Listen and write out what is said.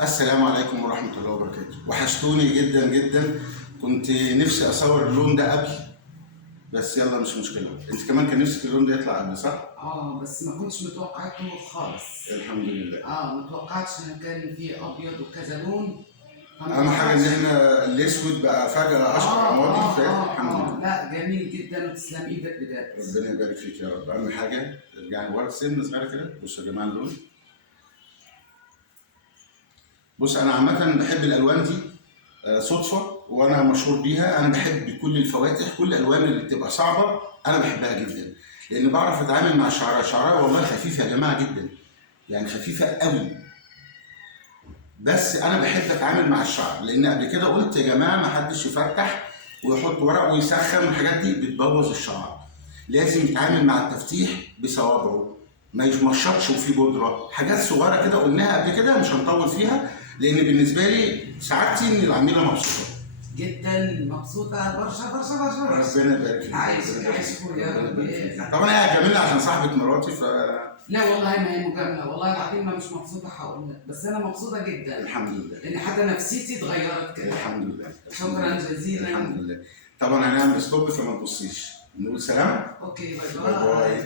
السلام عليكم ورحمة الله وبركاته. وحشتوني جدا جدا. كنت نفسي اصور اللون ده قبل، بس يلا مش مشكلة. انت كمان كان نفسك اللون ده يطلع قبل، صح؟ بس ما كنتش متوقعته خالص. الحمد لله. ما توقعتش ان كان فيه ابيض وكذا لون. اهم حاجة ان احنا الاسود بقى فجأة اشهر رمادي. الحمد لله. لا جميل جدا وتسلم ايدك بجد. ربنا يبارك فيك يا رب. اهم حاجة ارجعي لورا سن صغيرة كده. بصوا يا جماعة اللون. بص انا عامة بحب الالوان دي صدفة، وانا مشهور بيها. انا بحب كل الفواتح، كل الالوان اللي بتبقى صعبة انا بحبها جدا، لان بعرف اتعامل مع الشعراء. الشعراء والله خفيفة يا جماعة جدا، يعني خفيفة قوي. بس انا بحب اتعامل مع الشعر، لان قبل كده قلت يا جماعة ما حدش يفتح ويحط ورق ويسخن، والحاجات دي بتبوظ الشعر. لازم يتعامل مع التفتيح بصوابعه، ما يمشطش وفيه بودرة. حاجات صغيرة كده قلناها قبل كده، مش هنطول فيها، لان بالنسبة لي سعادتي ان العميلة مبسوطة جدا مبسوطه برشا برشا برشا. ربنا يبارك فيك. عايش يا رب. طبعا هي جميلة عشان صاحبة مراتي لا والله ما هي مجامله، والله العظيم ما مش مبسوطه هقول لك، بس انا مبسوطه جدا الحمد لله. لان حتى نفسيتي اتغيرت كده. الحمد لله. شكرا جزيلا. الحمد لله. طبعا هنعمل ستوب فما تبصيش. نقول سلام. اوكي باي باي باي.